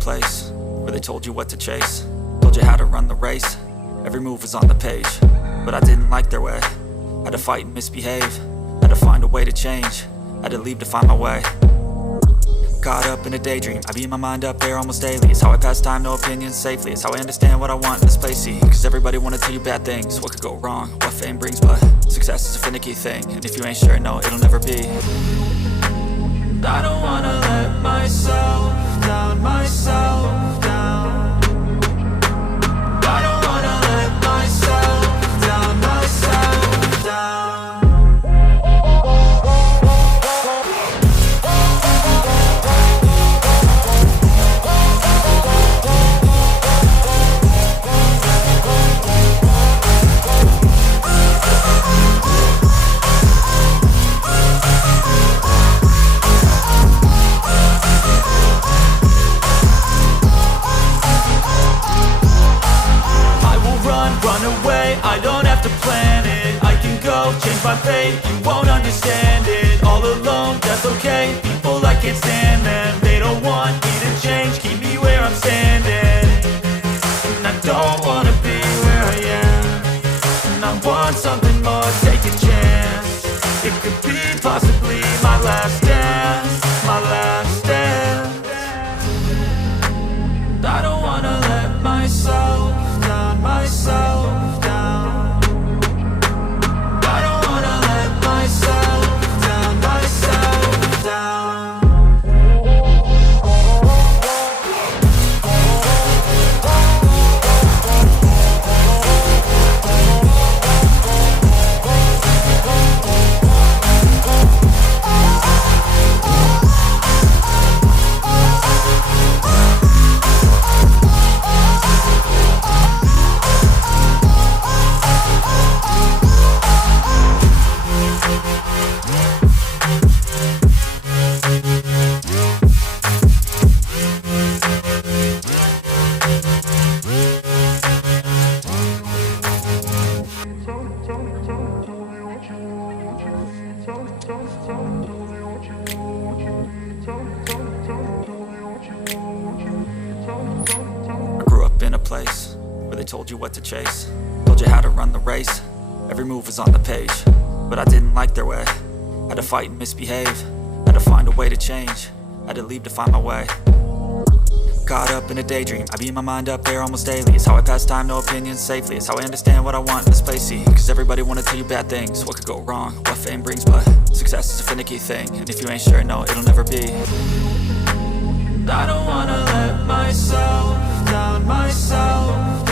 place where they told you what to chase, told you how to run the race. Every move was on the page, but I didn't like their way. Had to fight and misbehave, had to find a way to change, had to leave to find my way. Caught up in a daydream, I beat my mind up there almost daily. It's how I pass time, no opinions safely. It's how I understand what I want in this place, see. Cause everybody wanna tell you bad things, what could go wrong, what fame brings. But success is a finicky thing, and if you ain't sure, no, it'll never be. I don't wanna let myself down, myself down. I don't wanna let myself down, myself down. Run away, I don't have to plan it. I can go, change my fate, you won't understand it. All alone, that's okay, people I can't stand them. They don't want me to change, keep me where I'm standing. And I don't wanna be where I am, and I want something more, take a chance. It could be possibly my last dance, my last dance. I don't wanna let myself down, myself down. I don't I grew up in a place where they told you what to chase, told you how to run the race. Every move was on the page, but I didn't like their way. Had to fight and misbehave, had to find a way to change, had to leave to find my way. Caught up in a daydream, I beat my mind up there almost daily. It's how I pass time, no opinions safely. It's how I understand what I want in this place, see. Cause everybody wanna tell you bad things, what could go wrong, what fame brings. But success is a finicky thing, and if you ain't sure, no, it'll never be. I don't wanna let myself down, myself